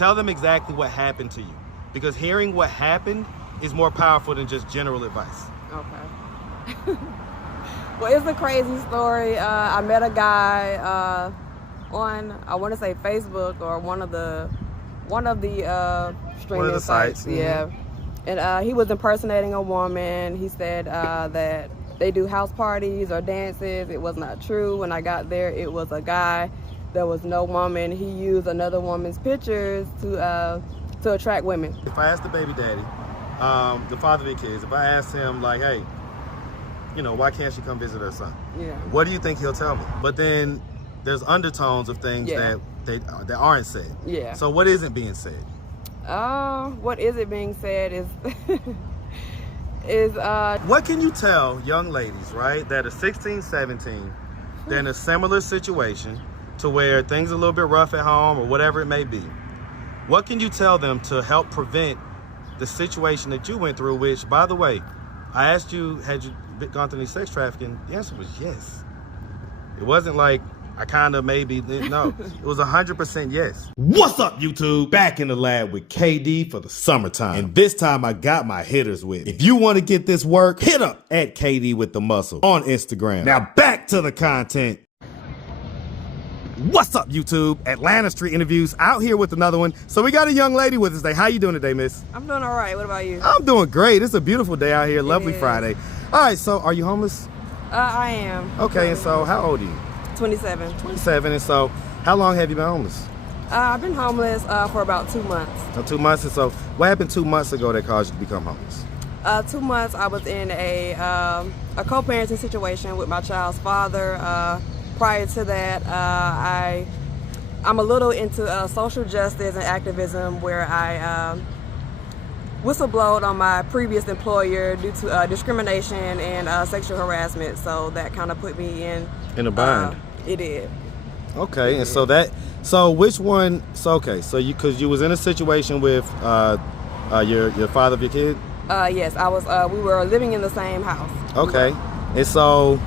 Tell them exactly what happened to you, because hearing what happened is more powerful than just general advice. Okay. Well, it's a crazy story. I met a guy on, I want to say Facebook or one of the streaming sites. Mm-hmm. Yeah. And he was impersonating a woman. He said that they do house parties or dances. It was not true. When I got there, it was a guy. There was no woman. He used another woman's pictures to attract women. If I asked the baby daddy, the father of the kids, if I asked him like, hey, you know, why can't she come visit her son? Yeah. What do you think he'll tell me? But then there's undertones of things that aren't said. Yeah. So what isn't being said? What isn't being said is what can you tell young ladies, right, that are 16, 17, they're in a similar situation to where things are a little bit rough at home or whatever it may be? What can you tell them to help prevent the situation that you went through, which, by the way, I asked you, had you gone through any sex trafficking? The answer was yes. It wasn't like I kind of maybe, no, it was 100% yes. What's up, YouTube? Back in the lab with KD for the summertime. And this time I got my hitters with me. If you want to get this work, hit up at KD with the muscle on Instagram. Now back to the content. What's up, YouTube? Atlanta Street Interviews out here with another one. So we got a young lady with us today. How you doing today, miss? I'm doing all right. What about you? I'm doing great. It's a beautiful day out here. Lovely Friday. All right, so are you homeless? I am. Okay, and so how old are you? 27. 27, and so how long have you been homeless? I've been homeless for about 2 months. 2 months, and so what happened 2 months ago that caused you to become homeless? 2 months, I was in a co-parenting situation with my child's father. Prior to that, I'm a little into social justice and activism, where I whistleblowed on my previous employer due to discrimination and sexual harassment. So that kind of put me in a bind. It did. Okay, and so which one? So okay, so because you was in a situation with your father of your kid? Yes, I was. We were living in the same house. Okay, and so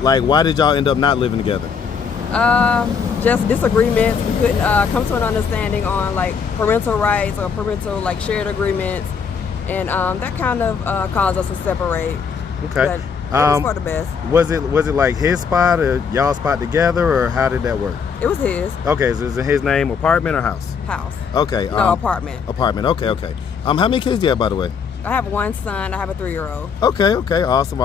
why did y'all end up not living together? Just disagreements. We couldn't come to an understanding on like parental rights or parental like shared agreements, and that kind of caused us to separate. Okay, but it was for the best. Was it like his spot or y'all spot together, or how did that work? It was his. Okay, so is it his name, apartment or house? House. Okay. No, apartment. Apartment. Okay. How many kids do you have, by the way? I have one son. I have a 3-year-old. Okay. Awesome.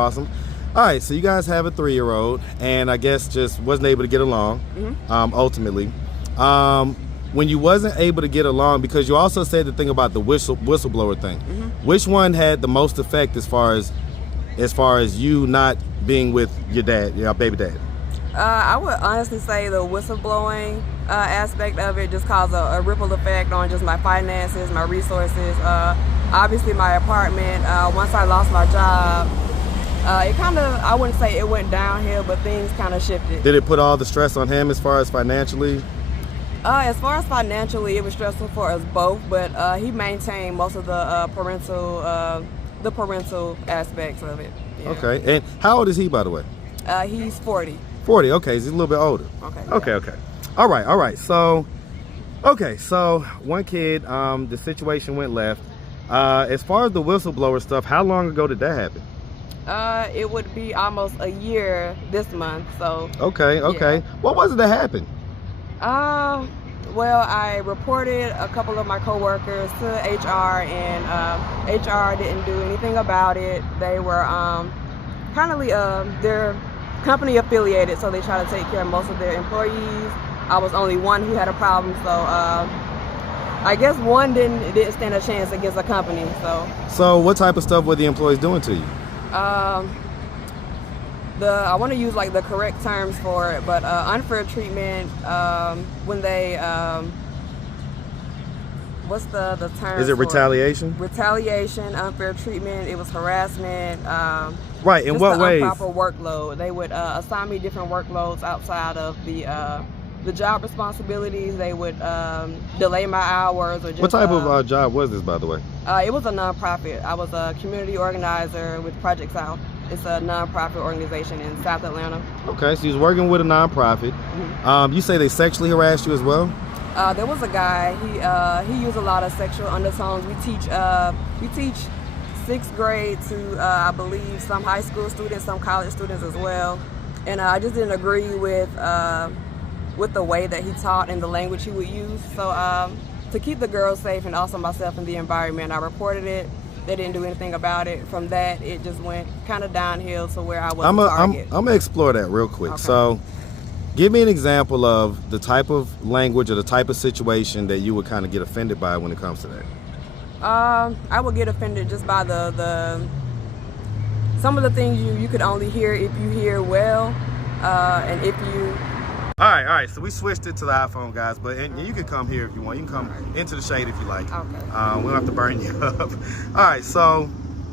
All right, so you guys have a 3-year-old, and I guess just wasn't able to get along, ultimately. When you wasn't able to get along, because you also said the thing about the whistleblower thing, which one had the most effect as far as you not being with your dad, your baby dad? I would honestly say the whistleblowing aspect of it just caused a ripple effect on just my finances, my resources. Obviously, my apartment, once I lost my job, it kind of, I wouldn't say it went downhill, but things kind of shifted. Did it put all the stress on him as far as financially? As far as financially, it was stressful for us both, but he maintained most of the parental aspects of it. Yeah. Okay, and how old is he, by the way? He's 40. 40, okay, he's a little bit older. Okay. All right, so one kid, the situation went left. As far as the whistleblower stuff, how long ago did that happen? It would be almost a year this month, so. Okay. Yeah. What was it that happened? Well, I reported a couple of my coworkers to HR, and HR didn't do anything about it. They were they're company affiliated, so they try to take care of most of their employees. I was only one who had a problem, so I guess one didn't stand a chance against a company. So what type of stuff were the employees doing to you? I want to use like the correct terms for it, but unfair treatment, when they what's the term? Is it retaliation? Retaliation, unfair treatment. It was harassment. Right. In what ways? Improper workload. They would assign me different workloads outside of the job responsibilities. They would delay my hours or just. What type of job was this, by the way? It was a nonprofit. I was a community organizer with Project South. It's a nonprofit organization in South Atlanta. Okay, so you was working with a nonprofit. You say they sexually harassed you as well? There was a guy. He used a lot of sexual undertones. We teach sixth grade to I believe some high school students, some college students as well. And I just didn't agree with the way that he taught and the language he would use. So to keep the girls safe and also myself in the environment, I reported it. They didn't do anything about it. From that, it just went kind of downhill to where I was a target. I'm gonna explore that real quick. Okay. So, give me an example of the type of language or the type of situation that you would kind of get offended by when it comes to that. I would get offended just by the some of the things you could only hear if you hear well, and if you. All right. So we switched it to the iPhone, guys, but and you can come here if you want. You can come into the shade if you like. Okay. We don't have to burn you up. All right. So,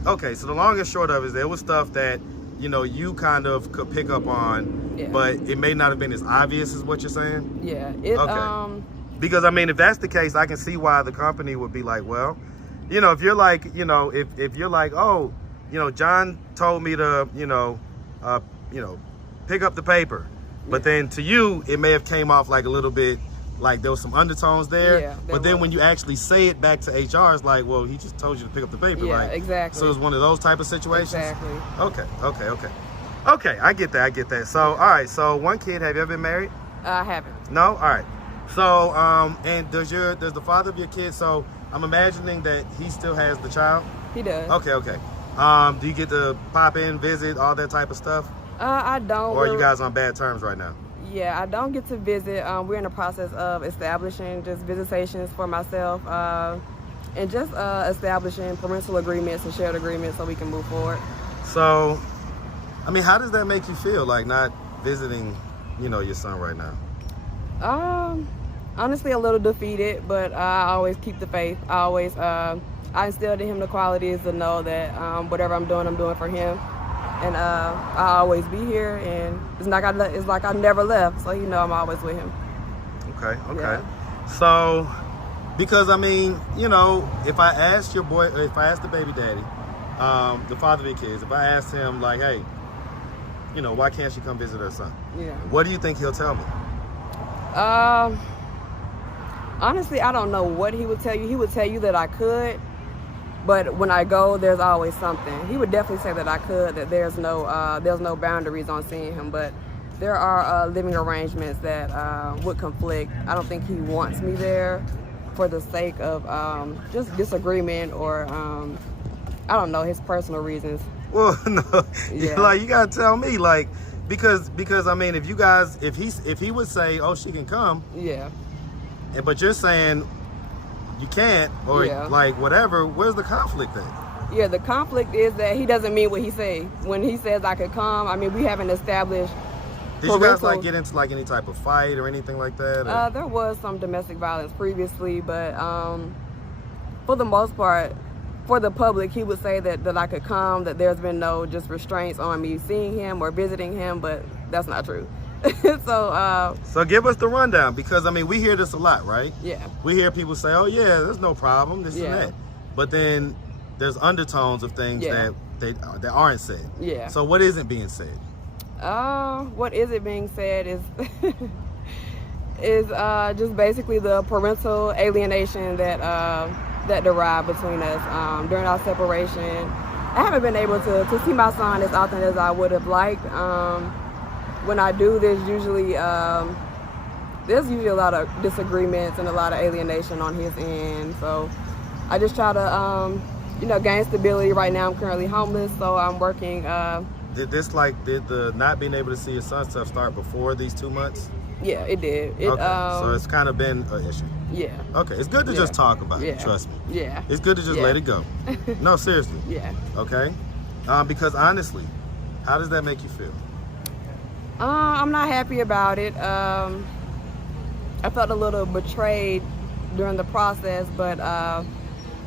okay. So the long and short of it is there was stuff that you kind of could pick up on, Yeah. but it may not have been as obvious as what you're saying. Yeah. Okay. Because I mean, if that's the case, I can see why the company would be like, well, if you're like, if you're like, oh, John told me to, pick up the paper. But then to you, it may have came off like a little bit, like there was some undertones there. Yeah, but then when you actually say it back to HR, it's like, well, he just told you to pick up the paper, Yeah, right? exactly. So it's one of those type of situations? Exactly. Okay, I get that. So, all right, so one kid, have you ever been married? I haven't. No? All right. So, and does the father of your kid, so I'm imagining that he still has the child? He does. Okay. Do you get to pop in, visit, all that type of stuff? I don't. Or are you guys on bad terms right now? Yeah, I don't get to visit. We're in the process of establishing just visitations for myself, and just establishing parental agreements and shared agreements so we can move forward. So, I mean, how does that make you feel, like not visiting, your son right now? Honestly, a little defeated, but I always keep the faith. I instilled in him the qualities to know that whatever I'm doing for him. And I'll always be here, and it's like I never left, so I'm always with him. Okay. Yeah. So, because I mean, if I asked the baby daddy, the father of the kids, if I asked him like, hey, why can't she come visit her son? Yeah. What do you think he'll tell me? Honestly, I don't know what he would tell you. He would tell you that I could. But when I go, there's always something. He would definitely say that I could, that there's no boundaries on seeing him. But there are living arrangements that would conflict. I don't think he wants me there for the sake of just disagreement or, I don't know, his personal reasons. Well, no, Yeah. like you gotta tell me, like, because I mean, if he would say, oh, she can come, Yeah. but you're saying you can't, or Yeah. like whatever, where's the conflict at? Yeah, the conflict is that he doesn't mean what he says. When he says I could come, I mean, we haven't established Did you guys like get into like any type of fight or anything like that? Or? There was some domestic violence previously, but for the most part, for the public, he would say that I could come, that there's been no just restraints on me seeing him or visiting him, but that's not true. So give us the rundown, because I mean, we hear this a lot, right? Yeah. We hear people say, oh yeah, there's no problem, this Yeah. and that. But then there's undertones of things Yeah. that aren't said. Yeah. So what isn't being said? What isn't being said is is just basically the parental alienation that derived between us during our separation. I haven't been able to see my son as often as I would have liked. When I do, there's usually a lot of disagreements and a lot of alienation on his end. So I just try to gain stability. Right now, I'm currently homeless, so I'm working. Did the not being able to see your son stuff start before these 2 months? Yeah, it did. Okay, so it's kind of been an issue. Yeah. Okay, it's good to just talk about it, trust me. Yeah. It's good to just let it go. No, seriously. Yeah. Okay? Because honestly, how does that make you feel? I'm not happy about it. I felt a little betrayed during the process, but I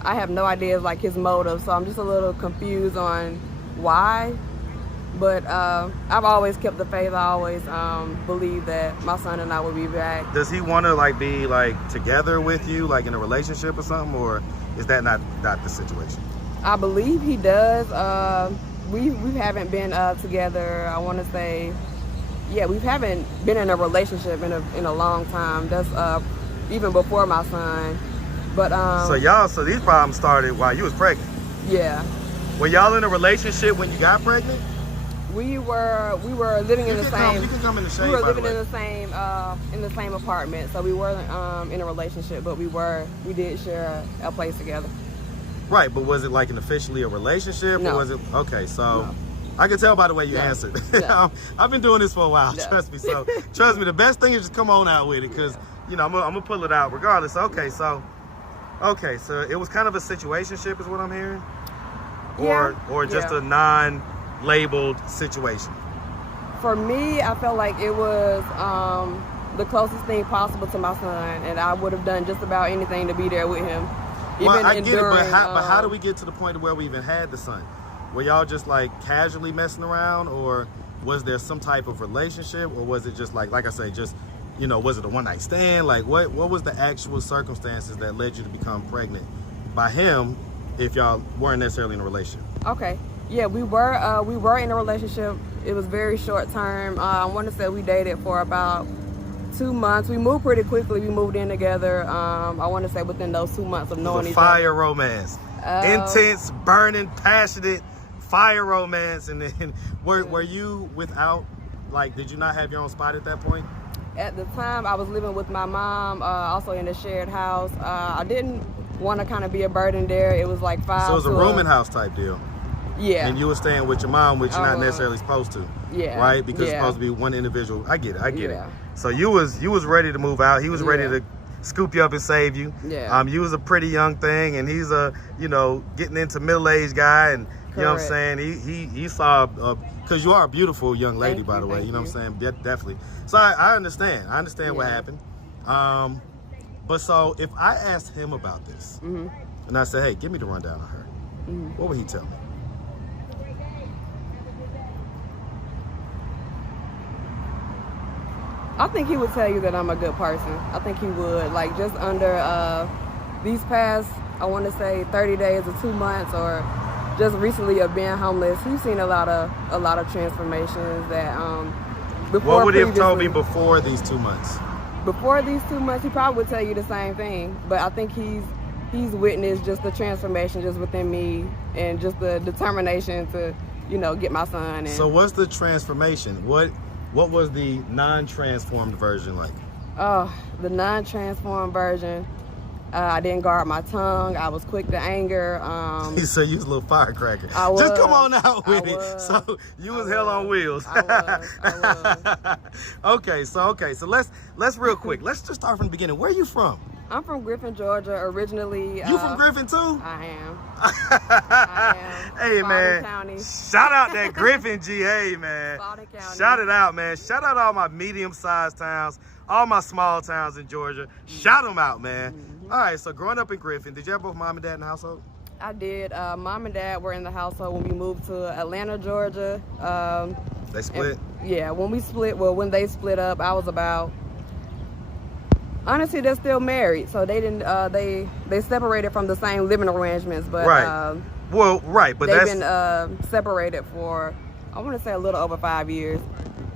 have no idea like his motive, so I'm just a little confused on why. But I've always kept the faith. I always believe that my son and I will be back. Does he want to like be like together with you, like in a relationship or something, or is that not the situation? I believe he does. We haven't been together. I want to say, yeah, we haven't been in a relationship in a long time. That's even before my son. But So these problems started while you was pregnant. yeah. Were y'all in a relationship when you got pregnant? We were living in the same. You can come in the shade. We were by the living way. in the same apartment, so we weren't in a relationship, but we did share a place together. Right, but was it like an officially a relationship, No. or was it okay? So No. I can tell by the way you No. answered. No. I've been doing this for a while. No. Trust me. So trust me. The best thing is just come on out with it, because you know I'm gonna pull it out regardless. Okay, so it was kind of a situationship, is what I'm hearing, or just a non-labeled situation. For me, I felt like it was the closest thing possible to my son, and I would have done just about anything to be there with him. Well, I get it, but how do we get to the point where we even had the son? Were y'all just like casually messing around, or was there some type of relationship, or was it just like I say, just, you know, was it a one-night stand? Like what was the actual circumstances that led you to become pregnant by him if y'all weren't necessarily in a relationship? Okay. Yeah, we were in a relationship. It was very short term. I want to say we dated for about 2 months. We moved pretty quickly. We moved in together. I want to say within those 2 months of knowing each other. Fire romance. Intense, burning, passionate fire romance. And then were you without, like, did you not have your own spot at that point? At the time, I was living with my mom, also in a shared house. I didn't want to kind of be a burden there. It was like 5. So it was a rooming house type deal. Yeah. And you were staying with your mom, which you're not necessarily supposed to. Yeah. Right? Because it's supposed to be one individual. I get it. So you was ready to move out. He was ready to scoop you up and save you. Yeah. You was a pretty young thing, and he's a, you know, getting into middle-aged guy, and you know what I'm saying? He saw, because you are a beautiful young lady, by the way. You know what I'm saying? Definitely. So I understand. I understand what happened. But so if I asked him about this, and I said, hey, give me the rundown on her, what would he tell me? I think he would tell you that I'm a good person. I think he would. Like, just under these past, I want to say 30 days or 2 months, or just recently of being homeless, he's seen a lot of transformations that before. What would he have told me before these 2 months? Before these 2 months, he probably would tell you the same thing. But I think he's witnessed just the transformation just within me, and just the determination to, you know, get my son. And so what's the transformation? What was the non-transformed version like? Oh, the non-transformed version. I didn't guard my tongue. I was quick to anger. So you was a little firecracker. I was. Just come on out with it. Was. So you was hell on wheels. I was. Okay, so let's real quick. Let's just start from the beginning. Where are you from? I'm from Griffin, Georgia, originally. You from Griffin too? I am. I am. Hey, man. County. Shout out that Griffin GA, man. County. Shout it out, man. Shout out all my medium-sized towns, all my small towns in Georgia. Shout them out, man. All right, so growing up in Griffin, did you have both mom and dad in the household? I did. Mom and dad were in the household when we moved to Atlanta, Georgia. They split? When they split up, I was about... Honestly, they're still married, so they didn't. They separated from the same living arrangements, but but they've been separated for, I want to say, a little over 5 years.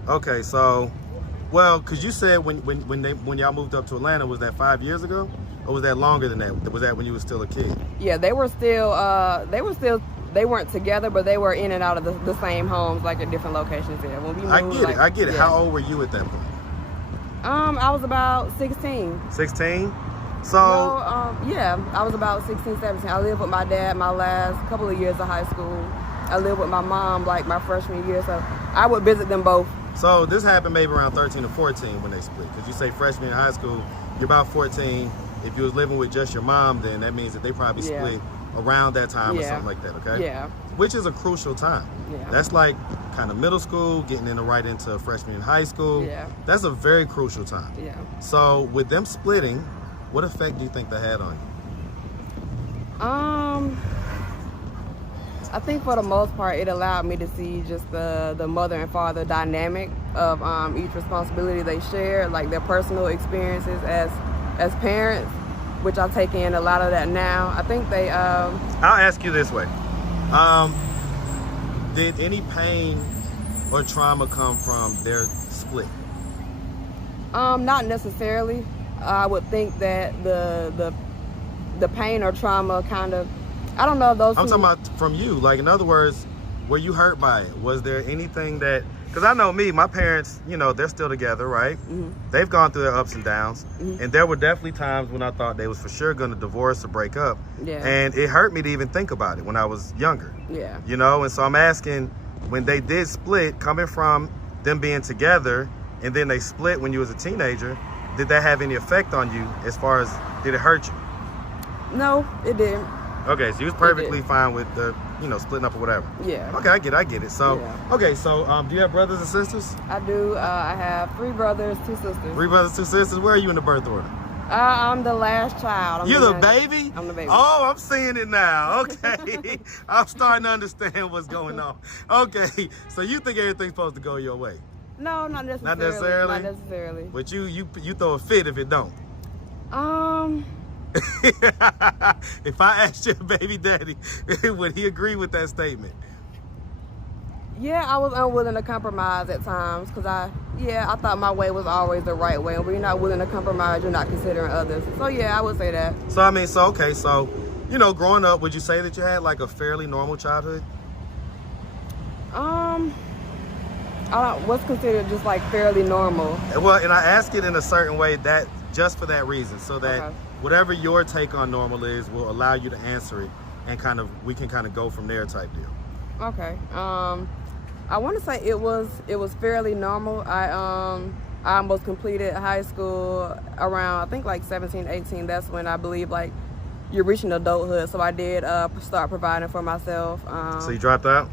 Okay, so, because you said when y'all moved up to Atlanta, was that 5 years ago, or was that longer than that? Was that when you were still a kid? Yeah, they weren't together, but they were in and out of the same homes, like at different locations. There, when we moved, I get it. How old were you at that point? I was about 16. 16? So... I was about 16, 17. I lived with my dad my last couple of years of high school. I lived with my mom like my freshman year, so I would visit them both. So this happened maybe around 13 or 14 when they split. Because you say freshman in high school, you're about 14. If you was living with just your mom, then that means that they probably split around that time or something like that, okay? Yeah. Which is a crucial time. Yeah. That's like kind of middle school, getting right into freshman in high school. Yeah. That's a very crucial time. Yeah. So with them splitting, what effect do you think that had on you? I think for the most part, it allowed me to see just the mother and father dynamic of each responsibility they share, like their personal experiences as parents, which I take in a lot of that now. I think they... I'll ask you this way. Did any pain or trauma come from their split? Not necessarily. I would think that the pain or trauma kind of, I don't know if those. I'm talking about from you. Like, in other words, were you hurt by it? Was there anything that, because I know me, my parents, you know, they're still together, right? Mm-hmm. They've gone through their ups and downs. Mm-hmm. And there were definitely times when I thought they was for sure going to divorce or break up. Yeah. And it hurt me to even think about it when I was younger. Yeah. You know, and so I'm asking, when they did split, coming from them being together, and then they split when you was a teenager, did that have any effect on you as far as, did it hurt you? No, it didn't. Okay, so you was perfectly fine with the, you know, splitting up or whatever. Yeah. Okay, I get it. So, Yeah. okay, so do you have brothers and sisters? I do. I have 3 brothers, 2 sisters. 3 brothers, 2 sisters. Where are you in the birth order? I'm the last child. You're the baby? I'm the baby. Oh, I'm seeing it now. Okay. I'm starting to understand what's going on. Okay, so you think everything's supposed to go your way? No, not necessarily. Not necessarily? Not necessarily. But you throw a fit if it don't. If I asked your baby daddy, would he agree with that statement? Yeah, I was unwilling to compromise at times because I thought my way was always the right way. And when you're not willing to compromise, you're not considering others. So yeah, I would say that. So I mean, so you know, growing up, would you say that you had like a fairly normal childhood? What's considered just like fairly normal? Well, and I ask it in a certain way that just for that reason, so that whatever your take on normal is will allow you to answer it, and we can go from there type deal. Okay. I want to say it was fairly normal. I almost completed high school around, I think, like 17, 18. That's when I believe like you're reaching adulthood. So I did start providing for myself. So you dropped out?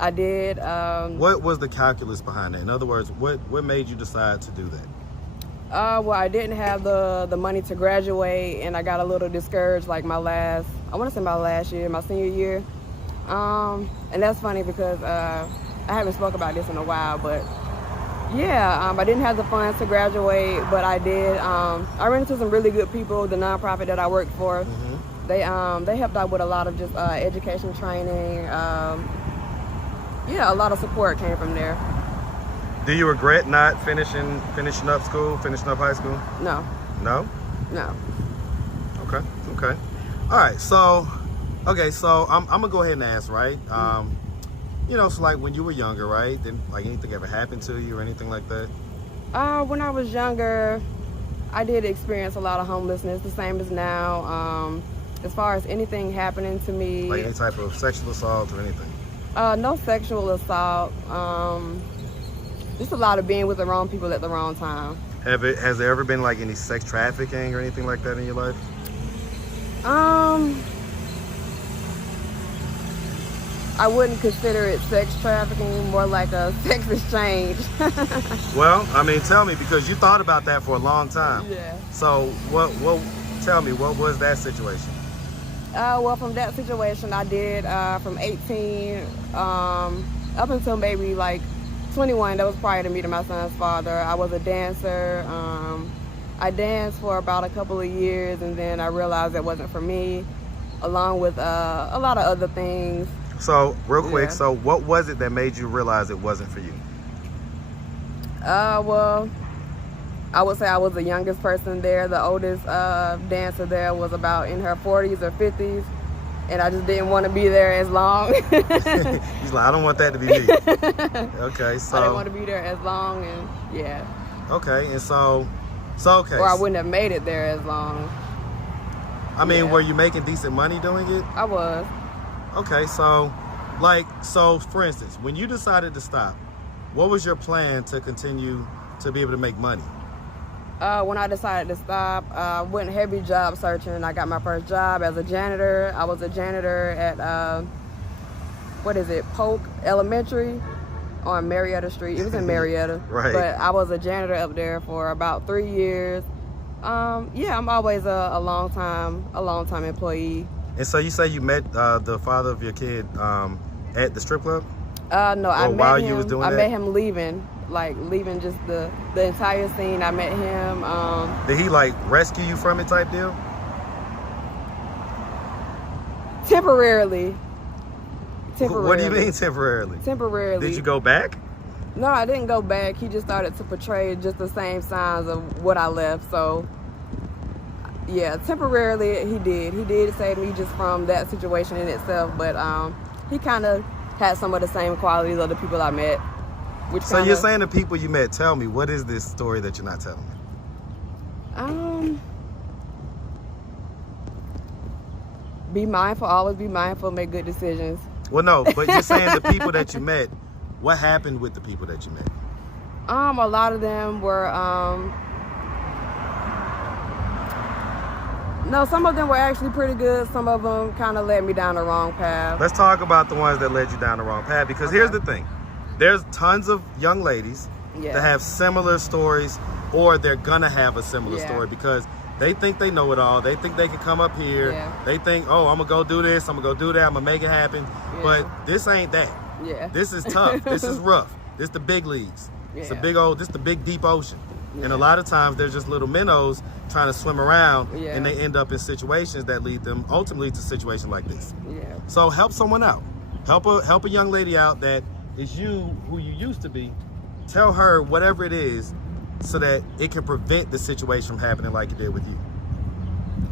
I did. What was the calculus behind that? In other words, what made you decide to do that? Well, I didn't have the money to graduate, and I got a little discouraged like my last year, my senior year. And that's funny because I haven't spoke about this in a while, but yeah, I didn't have the funds to graduate, but I did. I ran into some really good people, the nonprofit that I worked for. Mm-hmm. They helped out with a lot of just education training. A lot of support came from there. Do you regret not finishing up high school? No. No? No. Okay. All right, so I'm gonna go ahead and ask, right? You know, so like when you were younger, right? Didn't like anything ever happen to you or anything like that? When I was younger, I did experience a lot of homelessness, the same as now. As far as anything happening to me, like any type of sexual assault or anything? No sexual assault. Just a lot of being with the wrong people at the wrong time. Has there ever been like any sex trafficking or anything like that in your life? I wouldn't consider it sex trafficking, more like a sex exchange. Well, I mean, tell me, because you thought about that for a long time. Yeah. So tell me, what was that situation? Well, from that situation, I did from 18 up until maybe like 21. That was prior to meeting my son's father. I was a dancer. I danced for about a couple of years, and then I realized it wasn't for me, along with a lot of other things. So, real quick, so what was it that made you realize it wasn't for you? Well, I would say I was the youngest person there. The oldest dancer there was about in her 40s or 50s, and I just didn't want to be there as long. He's like, I don't want that to be me. Okay, so I didn't want to be there as long, and yeah. Okay, and so okay. Or I wouldn't have made it there as long. I mean, were you making decent money doing it? I was. Okay, so for instance, when you decided to stop, what was your plan to continue to be able to make money? When I decided to stop, I went heavy job searching. I got my first job as a janitor. I was a janitor at, Polk Elementary on Marietta Street. It was in Marietta. Right. But I was a janitor up there for about 3 years. I'm always a long time employee. And so you say you met the father of your kid at the strip club? No, I met while him. You was doing I that? met him leaving just the entire scene. I met him. Did he like rescue you from it type deal? Temporarily. What do you mean temporarily? Temporarily. Did you go back? No, I didn't go back. He just started to portray just the same signs of what I left. So Yeah, temporarily he did. He did save me just from that situation in itself, but he kind of had some of the same qualities of the people I met. So you're saying the people you met, tell me, what is this story that you're not telling me? Be mindful, always be mindful, make good decisions. Well, no, but you're saying the people that you met, what happened with the people that you met? A lot of them were, no, some of them were actually pretty good. Some of them kind of led me down the wrong path. Let's talk about the ones that led you down the wrong path, because here's the thing. There's tons of young ladies that have similar stories, or they're gonna have a similar story because they think they know it all. They think they can come up here. They think, oh, I'm gonna go do this, I'm gonna go do that, I'm gonna make it happen. But this ain't that. This is tough. This is rough. This the big leagues. It's a big old, this the big deep ocean. And a lot of times there's just little minnows trying to swim around, and they end up in situations that lead them ultimately to situations like this. So help someone out. Help a young lady out that is you who you used to be. Tell her whatever it is so that it can prevent the situation from happening like it did with you.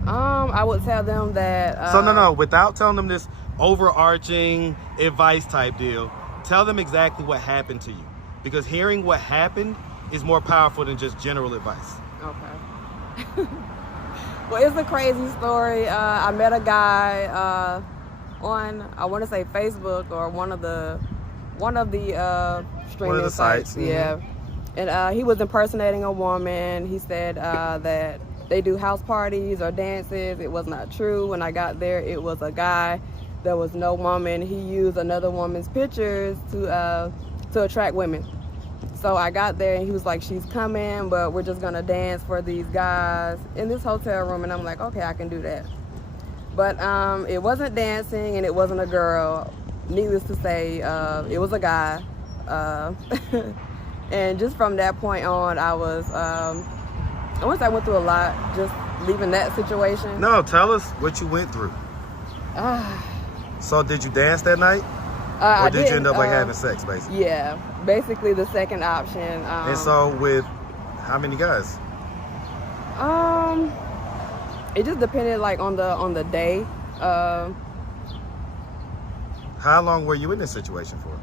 I would tell them that... So no, without telling them this overarching advice type deal, tell them exactly what happened to you. Because hearing what happened is more powerful than just general advice. Okay. Well, it's a crazy story. I met a guy on, I want to say Facebook or one of the streaming sites. Yeah. And he was impersonating a woman. He said that they do house parties or dances. It was not true. When I got there, it was a guy. There was no woman. He used another woman's pictures to attract women. So I got there and he was like, she's coming, but we're just gonna dance for these guys in this hotel room. And I'm like, okay, I can do that. But it wasn't dancing and it wasn't a girl. Needless to say, it was a guy. And just from that point on, I went through a lot just leaving that situation. No, tell us what you went through. So did you dance that night? Or did you end up like having sex, basically? Yeah, basically the second option. And so with how many guys? It just depended like on the day. How long were you in this situation for?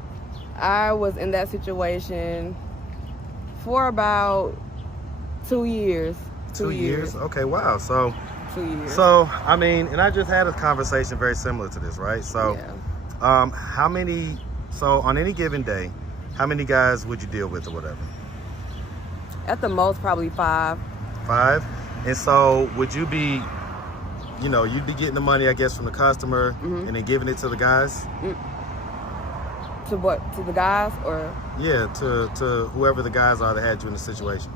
I was in that situation for about 2 years. 2 years? Okay, wow. So 2 years. So I mean, and I just had a conversation very similar to this, right? So how many, so on any given day, how many guys would you deal with or whatever? At the most, probably 5. 5? And so would you be, you know, you'd be getting the money, I guess, from the customer and then giving it to the guys? To what? To the guys or? Yeah, to whoever the guys are that had you in the situation.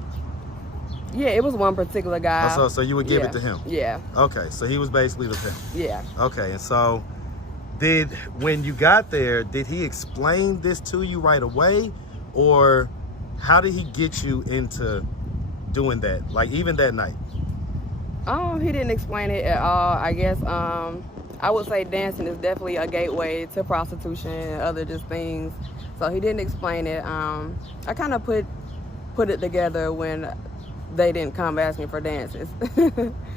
Yeah, it was one particular guy. Oh, so you would give it to him? Yeah. Okay, so he was basically the pimp. Yeah. Okay, and so when you got there, did he explain this to you right away? Or how did he get you into doing that, like even that night? He didn't explain it at all. I guess I would say dancing is definitely a gateway to prostitution and other just things. So he didn't explain it. I kind of put it together when they didn't come asking for dances.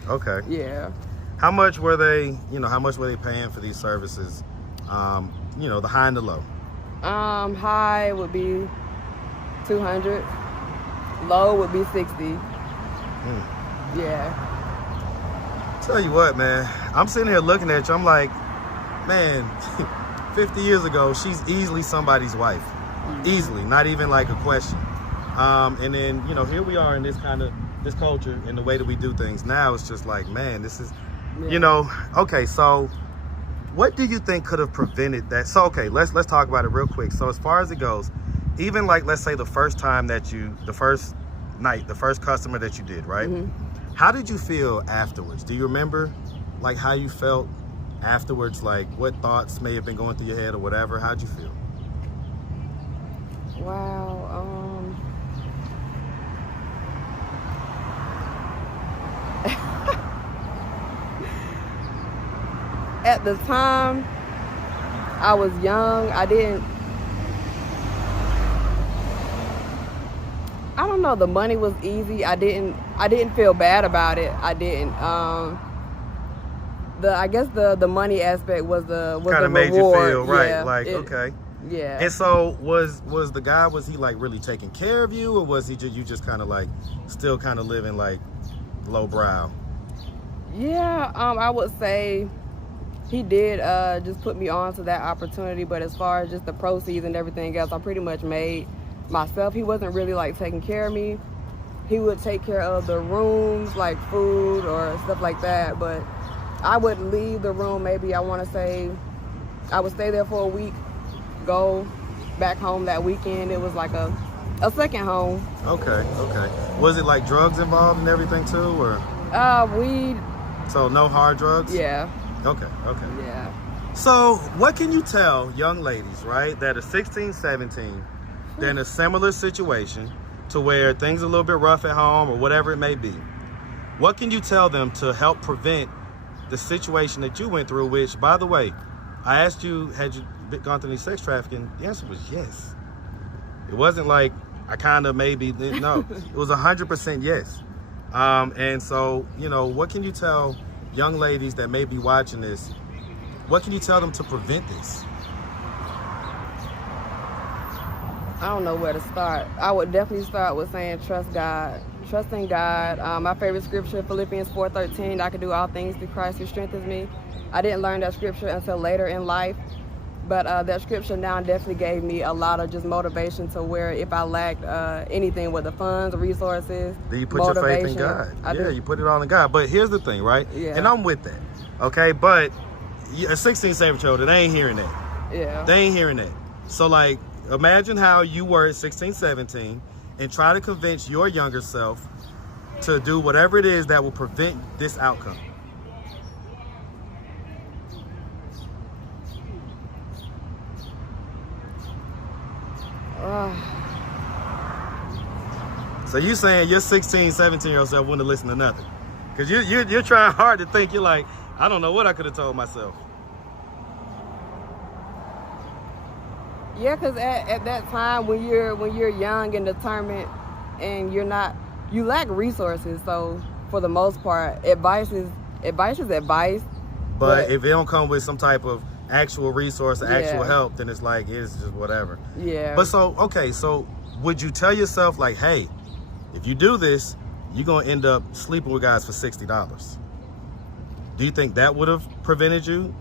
Okay. Yeah. How much were they, how much were they paying for these services? The high and the low. High would be 200. Low would be 60. Yeah. Tell you what, man, I'm sitting here looking at you. I'm like, man, 50 years ago, she's easily somebody's wife. Easily, not even like a question. And then, here we are in this culture and the way that we do things. Now it's just like, man, this is, okay, so what do you think could have prevented that? So, okay, let's talk about it real quick. So as far as it goes, even like, let's say the first night, the first customer that you did, right? How did you feel afterwards? Do you remember like how you felt afterwards? Like what thoughts may have been going through your head or whatever? How'd you feel? Wow. At the time, I was young. I don't don't know. The money was easy. I didn't feel bad about it. I didn't. I guess the money aspect was the kind of made reward. you feel right, Yeah, like okay. Yeah. And so was the guy, was he like really taking care of you, or was he you just kind of like still kind of living like lowbrow? Yeah, I would say he did just put me on to that opportunity, but as far as just the proceeds and everything else, I pretty much made myself. He wasn't really like taking care of me. He would take care of the rooms, like food or stuff like that, but I would leave the room, maybe I want to say I would stay there for a week, go back home that weekend. It was like a second home. Okay. Was it like drugs involved and everything too, or? Weed. So no hard drugs? Yeah. Okay. Yeah. So what can you tell young ladies, right, that are 16, 17, they're in a similar situation to where things are a little bit rough at home or whatever it may be? What can you tell them to help prevent the situation that you went through, which, by the way, I asked you, had you gone through any sex trafficking? The answer was yes. It wasn't like I kind of maybe, no. It was 100% yes. And so, you know, what can you tell young ladies that may be watching this? What can you tell them to prevent this? I don't know where to start. I would definitely start with saying trust God. Trust in God. My favorite scripture, Philippians 4:13, I can do all things through Christ who strengthens me. I didn't learn that scripture until later in life, but that scripture now definitely gave me a lot of just motivation to where if I lacked anything with the funds, resources, then you put your faith in God. You put it all in God. But here's the thing, right? Yeah. And I'm with that, okay? But a 16, 17-year-old, they ain't hearing that. Yeah. They ain't hearing that. So, like, imagine how you were at 16, 17, and try to convince your younger self to do whatever it is that will prevent this outcome. So you saying your 16, 17-year-old self wouldn't have listened to nothing? Because you're trying hard to think. You're like, I don't know what I could have told myself. Yeah, because at that time when you're young and determined and you lack resources. So for the most part, advice is advice. But if it don't come with some type of actual resource, actual help, then it's like, it's just whatever. Yeah. But so would you tell yourself like, hey, if you do this, you're going to end up sleeping with guys for $60? Do you think that would have prevented you?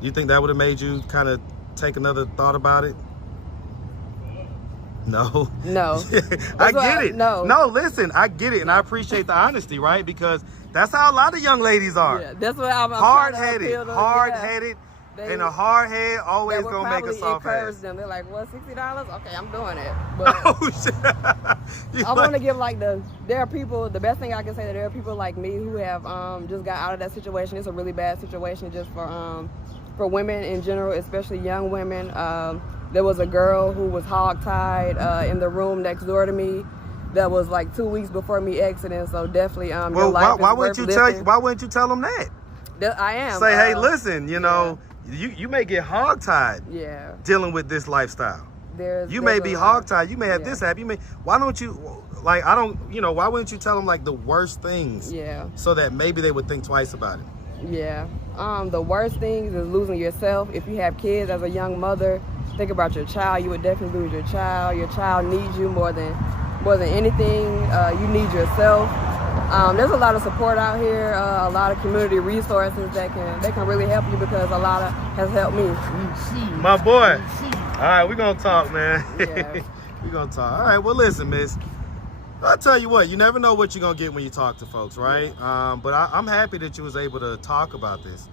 Do you think that would have made you kind of take another thought about it? No. I get it. No, listen, I get it, and I appreciate the honesty, right? Because that's how a lot of young ladies are. Yeah, that's what I'm hard-headed, yeah. And a hard head always gonna make a soft ass. Them. They're like, what, $60? Okay, I'm doing it. But oh shit! I want to give there are people. The best thing I can say that there are people like me who have just got out of that situation. It's a really bad situation just for women in general, especially young women. There was a girl who was hogtied in the room next door to me. That was like 2 weeks before me exiting. So definitely, your life why is wouldn't worth you living. why wouldn't you tell them that? I am. Say, hey, listen, you know, you may get hogtied. Yeah. Dealing with this lifestyle. You may be hogtied. You may have this happen. Why don't you, like, why wouldn't you tell them like the worst things? Yeah. So that maybe they would think twice about it. Yeah. The worst things is losing yourself. If you have kids as a young mother, think about your child. You would definitely lose your child. Your child needs you more than anything. You need yourself. There's a lot of support out here, a lot of community resources that can really help you, because a lot has helped me. My boy. All right, we're gonna talk, man. Yeah. We're gonna talk. All right, well, listen, miss, I'll tell you what, you never know what you're gonna get when you talk to folks, right? But I'm happy that you was able to talk about this,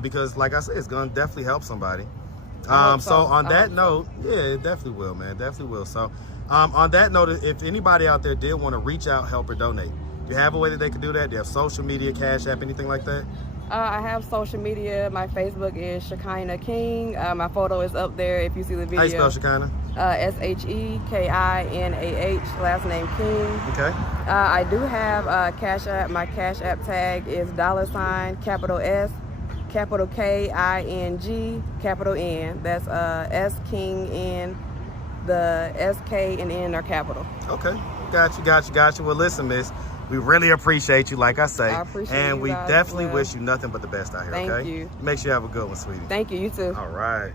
because like I said, it's gonna definitely help somebody. So on that note, yeah, it definitely will, man, definitely will. So on that note, if anybody out there did want to reach out, help, or donate, do you have a way that they can do that? Do you have social media, Cash App, anything like that? I have social media. My Facebook is Shekinah King. My photo is up there if you see the video. How you spell Shekinah? SHEKINAH, last name King. Okay. I do have Cash App. My Cash App tag is $, capital S, capital KING, capital N. That's S King N. The S, K, and N are capital. Okay. Got you. Well, listen, miss, we really appreciate you, like I say. I appreciate and you we guys definitely as well. wish you nothing but the best out here, Thank okay? you. Make sure you have a good one, sweetie. Thank you. You too. All right.